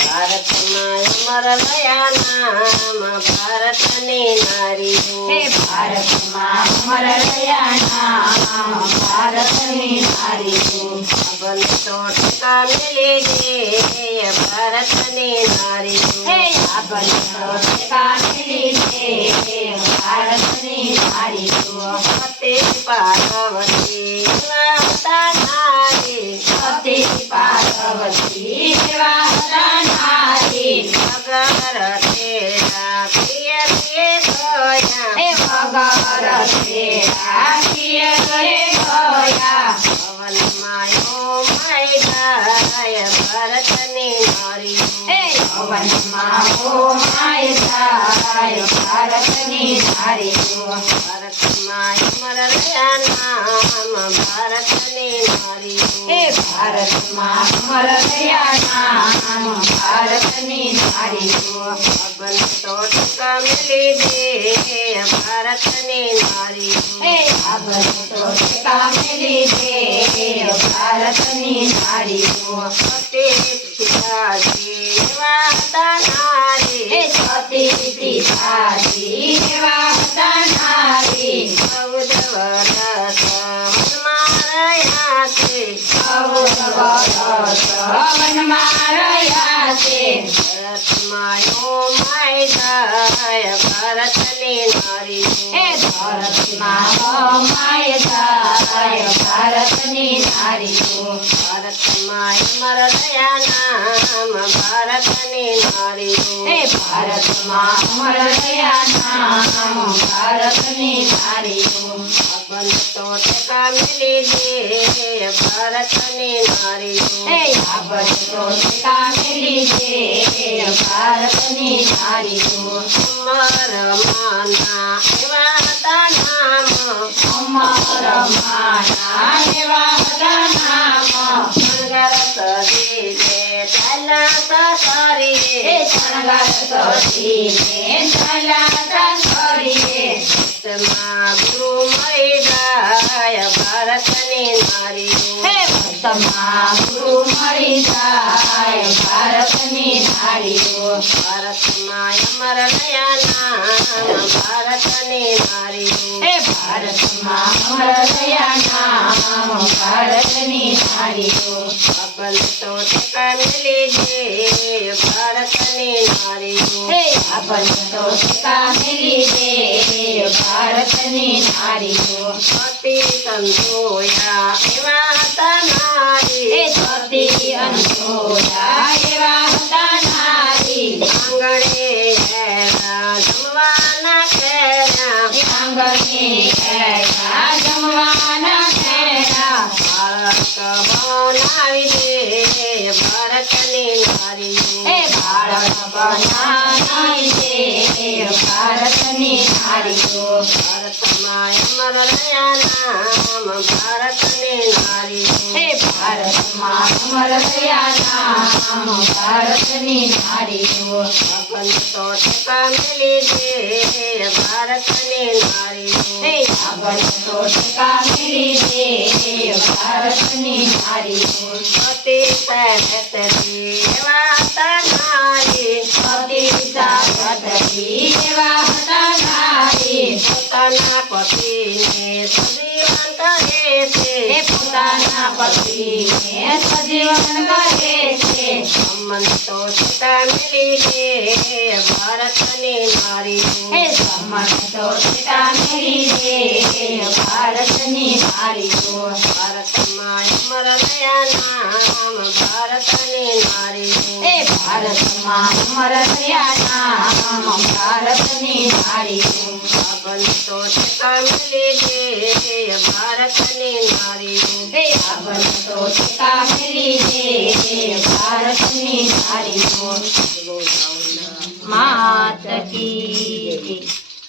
ભારતમાં અમર રહ્યા નામ ભારતની નારીઓ હે ભારતમાં અમર રહ્યા નામ ભારતની નારીઓ અબલ તો ઠેકા મિલી દે ભારતની નારીઓ હે આપલ તો ઠેકા મિલી દે ભારતની નારીઓ સતી પાર્વતી વાતા નારી સતી પાર્વતી એવા હતા નારી અગર તેરા પ્રિય પ્રિય ગોયા હે વગર તેરા પ્રિય ઘરે ગયા પવનમાં માય ગાય ભારતની નારીઓ હે પવનમાં ઓ માય જાય ભારતની નારીઓ ભારતમાં અમર રહ્યા નામ ભારતની નારીઓ હે ભારતમાં અમર રહ્યા નામ ભારતની નારીઓ અબલ તો ઠેકા મિલી દે ભારતની નારીઓ હે આપલ તો ઠેકા મિલી દે ભારતની નારીઓ સતી પિતાજી વાતા નારી હે સતી પિતાજી એવા હતા નારી 14 વર્ષ વનમાં રહ્યા છે 14 વર્ષ વનમાં રહ્યા છે ભારતમાં માય ગાય ભારતની નારીઓ હે ભારતમાં માય જાય ભારતની નારીઓ ભારતમાં અમર રહ્યા નામ ભારતની નારીઓ હે ભારતમાં અમર રહ્યા નામ ભારતની નારીઓ અબલ તો ઠેકા મિલી દે ભારતની નારીઓ હે આપલ તો ઠેકા મિલી દે ભારતની નારીઓ અમર માના એવા હતા નામ અમર માના એવા હતા નામ શણગાર સજીલે ચાલતા સારી હે શણગાર સજીને ચાલતા કરીએ ભક્તમાં ગુરુ મળી જાય ભારતની નારીઓ હે ભક્તમાં ગુરુ મળી જાય ભારતની નારીઓ ભારતમાં અમર રહ્યા નામ ભારતની નારીઓ હે ભારતમાં અમર રહ્યા નામ ભારતની નારીઓ અબલ તો ઠેકા મિલી દે ભારતની નારીઓ હે આપલ તો ઠેકા મિલી દે ભારતની નારીઓ સતી સંતોયા એવા હતા નારી હે સતી અનસૂયા એવા હતા નારી આંગણે હેરા જમવાના ખેરા આંગણે ગયા જમવાના ખેરા બાળક બનાવી દે ભારતની નારીઓ હે બાળક બનાવી દે ભારતની નારીઓ ભારતમાં અમર રહ્યા નામ ભારતની નારીઓ હે ભારતમાં અમર રહ્યા નામ ભારતની નારીઓ અબલ તો ઠેકા મિલી દે ભારતની નારીઓ હે આપલ તો ઠેકા મિલી દે ભારતની નારીઓ સતી સાવિત્રી એવા હતા નારી સતી સાવિત્રી એવા હતા નારી પોતાના પતિને સજીવન કરે છે હે પોતાના પતિને સજીવન કરે છે અમન તો ઠેકા મિલી દે ભારતની નારીઓ હે સમન તો ઠેકા મિલી દે ભારતની નારીઓ ભારતમાં અમર રહ્યા નામ ભારતની નારીઓ હે ભારતમાં અમર રહ્યા નામ ભારતની નારીઓ અબલ તો ઠેકા મિલી દે ભારતની નારીઓ હે આપલ તો ઠેકા મિલી દે ભારતની નારીઓ માત કી